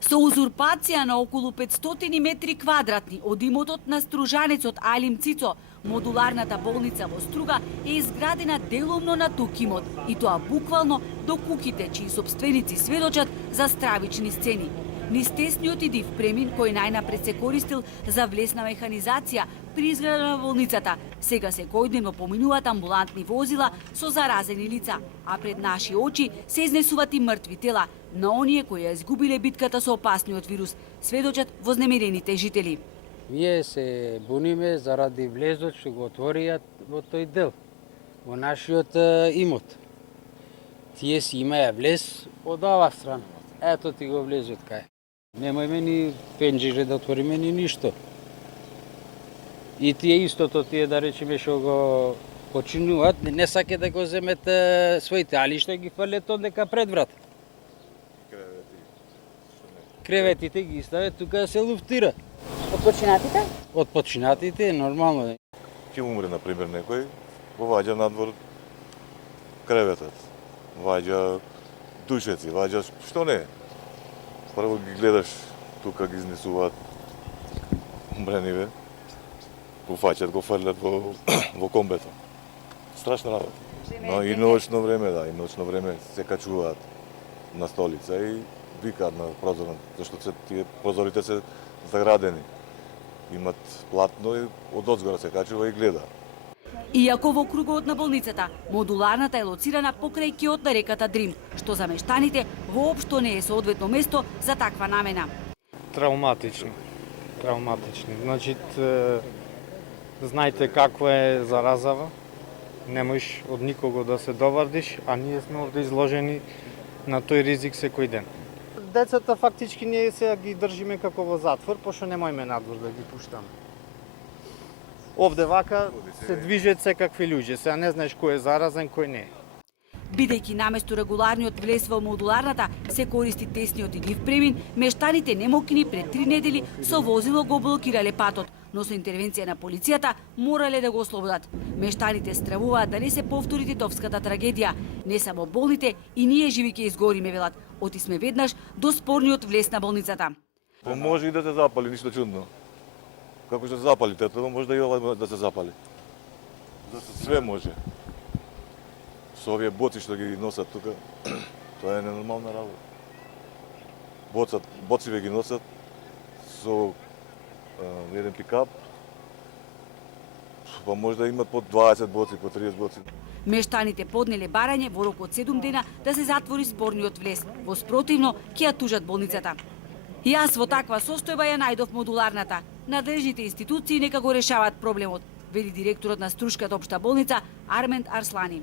Со узурпација на околу 500 метри квадратни од имотот на стружанецот Алим Цицо, модуларната болница во Струга е изградена делумно на тук имот, и тоа буквално до куќите, чии сопственици сведочат за стравични сцени. Низ тесниот и див премин, кој најнапред се користил за влесна механизација при изграда на болницата, сега секојдневно поминуваат амбулантни возила со заразени лица, а пред наши очи се изнесуваат и мртви тела на оние кои ја изгубиле битката со опасниот вирус, сведочат вознемирените жители. Ние се буниме заради влезот што го отвориат во тој дел, во нашиот имот. Тие си имаја влез од оваа страна. Ето ти го влезот кај. Немојме ни пенџире да отвориме ни ништо. И тие истото, тие да речеме што го починуваат, не саке да го земет своите, али што ги фрлет одека пред врат. Креветите ги стават тука да се луфтира. Од починатите? Од починатите, нормално. Ќе умре, например, некој, го ваѓа надвор креветот, ваѓа душеци, ваѓа што не. Прво ги гледаш, тука ги изнесуваат умрениве, го фаќат, го фрлят во комбето. Страшна работа. Но и ноќно време, да, и ноќно време се качуваат на столица и викаат на прозорот, зашто тие прозорите се заградени. Имат платно и од одзгора се качува и гледа. Иако во кругот на болницата, модуларната е лоцирана покрај киот на реката Дрим, што за мештаните воопшто не е соодветно место за таква намена. Травматични. Значи, знаете каква е заразава, не можеш од никого да се довардиш, а ние сме овде изложени на тој ризик секој ден. Децата фактички ние сега ги држиме како во затвор, пошто не можеме надвор да ги пуштаме. Овде вака се движат секакви луѓе, сега не знаеш кој е заразен, кој не е. Бидејќи наместо регуларниот влез во модуларната се користи тесниот и див премин, мештаните немокини пред 3 недели со возило го блокирале патот, но со интервенција на полицијата морале да го ослободат. Мештаните стравуваат да не се повтори титовската трагедија. Не само болните, и ние живи ќе изгориме, велат. Отисме веднаш до спорниот влез на болницата. Може и да се запали, ништо чудно. Како што се запали тето, може да и ова да се запали. Све може. Со овие боци што ги носат тука, тоа е ненормална работа. Боциве ги носат со еден пикап, па може да имат по 20 боци, по 30 боци. Мештаните поднеле барање во рок од 7 дена да се затвори спорниот влез. Во спротивно, ќе ја тужат болницата. Јас во таква состојба ја најдов модуларната. Надлежните институции нека го решаваат проблемот, вели директорот на Струшката општа болница Армент Арслани.